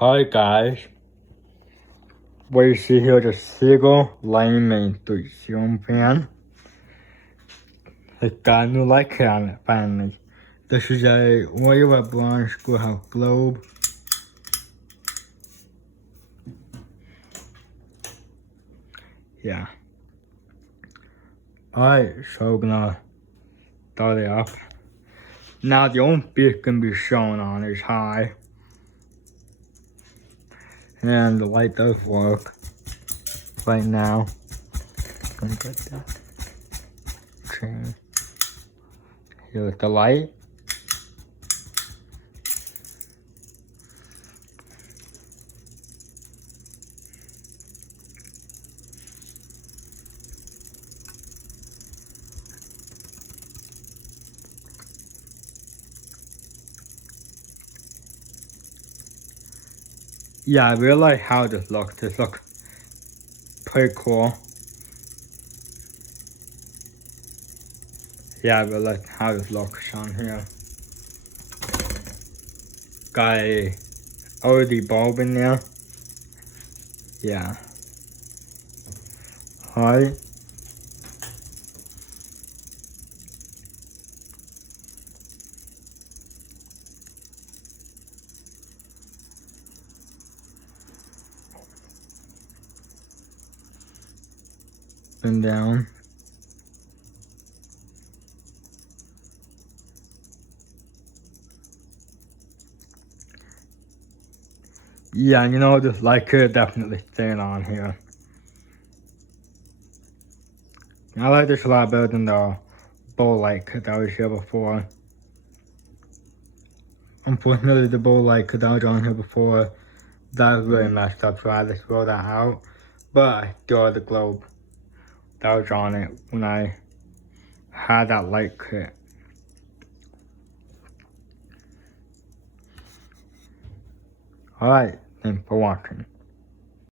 Hi guys, we see here the Seagull line main 對相片 It got new light on it finally. This is a wave bronze schoolhouse globe. Yeah. Alright, so we're gonna start it up. Now the only bit can be shown on is high. And the light does work right now. Gonna get that. Change. Here's the light. Yeah, I really like how this looks. This looks pretty cool. Yeah, I really like how this looks on here. Got a LED bulb in there. Yeah. Alright. And down. Yeah, you know, this light could definitely stay on here. I like this a lot better than the bow light that was here before. Unfortunately, the bow light that was on here before, that was really messed up, so I had to throw that out. But I still had the globe that was on it when I had that light kit. Alright, thanks for watching.